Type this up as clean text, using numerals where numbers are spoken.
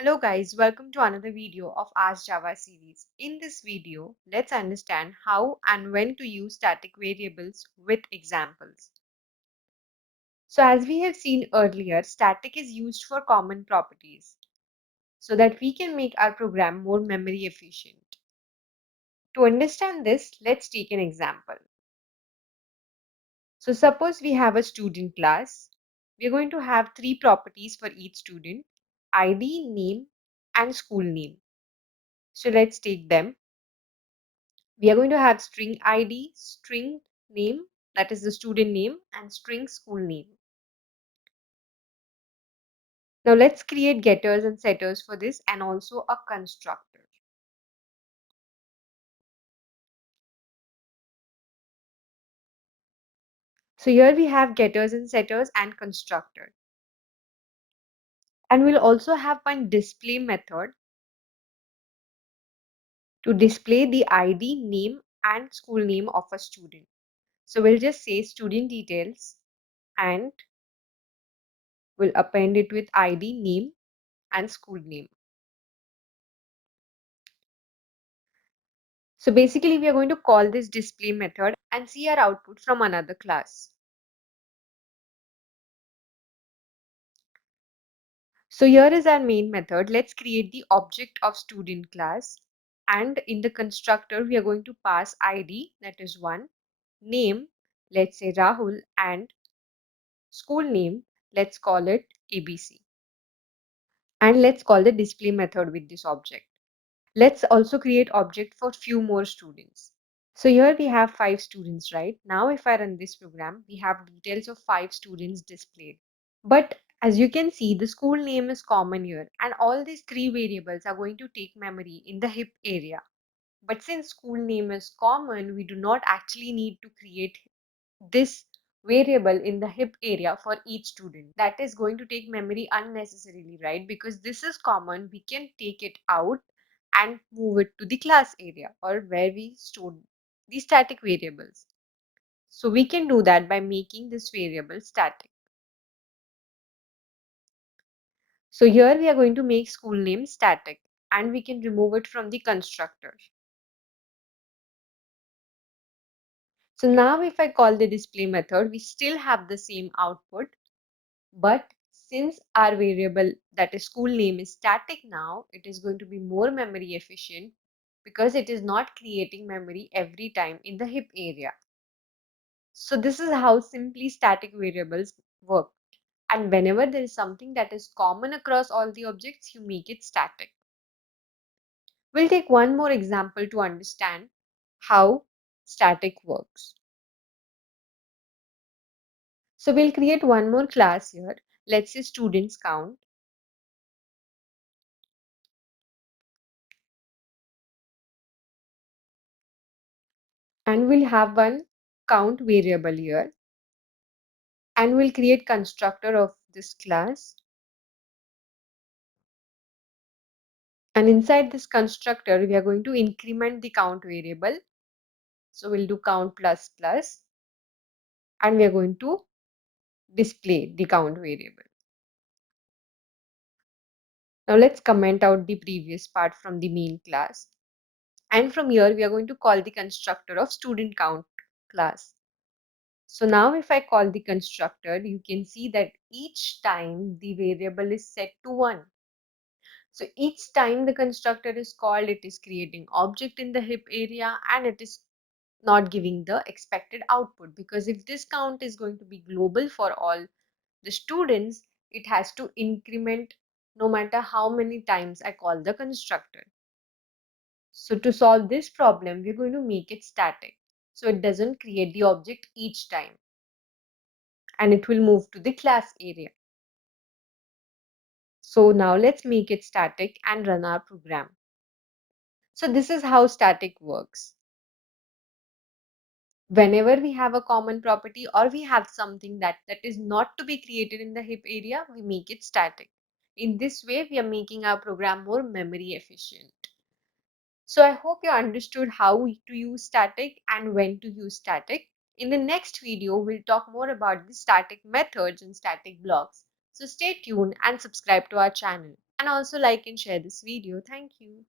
Hello guys, welcome to another video of Ask Java series. In this video, let's understand how and when to use static variables with examples. So as we have seen earlier, static is used for common properties so that we can make our program more memory efficient. To understand this, let's take an example. So suppose we have a student class. We're going to have three properties for each student: ID, name, and school name. So let's take them. We are going to have string ID, string name, that is the student name, and string school name. Now let's create getters and setters for this and also a constructor. So here we have getters and setters and constructor. And we'll also have one display method to display the ID, name, and school name of a student. So we'll just say student details and we'll append it with ID, name, and school name. So basically, we are going to call this display method and see our output from another class. So here is our main method. Let's create the object of student class. And in the constructor, we are going to pass ID, that is 1, name, let's say Rahul, and school name, let's call it ABC. And let's call the display method with this object. Let's also create object for few more students. So here we have 5 students, right? Now if I run this program, we have details of 5 students displayed. But as you can see, the school name is common here, and all these three variables are going to take memory in the heap area. But since school name is common, we do not actually need to create this variable in the heap area for each student. That is going to take memory unnecessarily, right? Because this is common, we can take it out and move it to the class area or where we stored the static variables. So we can do that by making this variable static. So here we are going to make school name static and we can remove it from the constructor. So now if I call the display method, we still have the same output, but since our variable that is school name is static now, it is going to be more memory efficient because it is not creating memory every time in the heap area. So this is how simply static variables work. And whenever there is something that is common across all the objects, you make it static. We'll take one more example to understand how static works. So we'll create one more class here. Let's say students count. And we'll have one count variable here. And we'll create constructor of this class. And inside this constructor, we are going to increment the count variable. So we'll do count plus plus. And we are going to display the count variable. Now let's comment out the previous part from the main class. And from here, we are going to call the constructor of student count class. So now if I call the constructor, you can see that each time the variable is set to 1. So each time the constructor is called, it is creating object in the heap area and it is not giving the expected output, because if this count is going to be global for all the students, it has to increment no matter how many times I call the constructor. So to solve this problem, we're going to make it static. So it doesn't create the object each time and it will move to the class area. So now let's make it static and run our program. So this is how static works. Whenever we have a common property or we have something that is not to be created in the heap area, we make it static. In this way, we are making our program more memory efficient. So I hope you understood how to use static and when to use static. In the next video, we'll talk more about the static methods and static blocks. So stay tuned and subscribe to our channel. and also like and share this video. Thank you.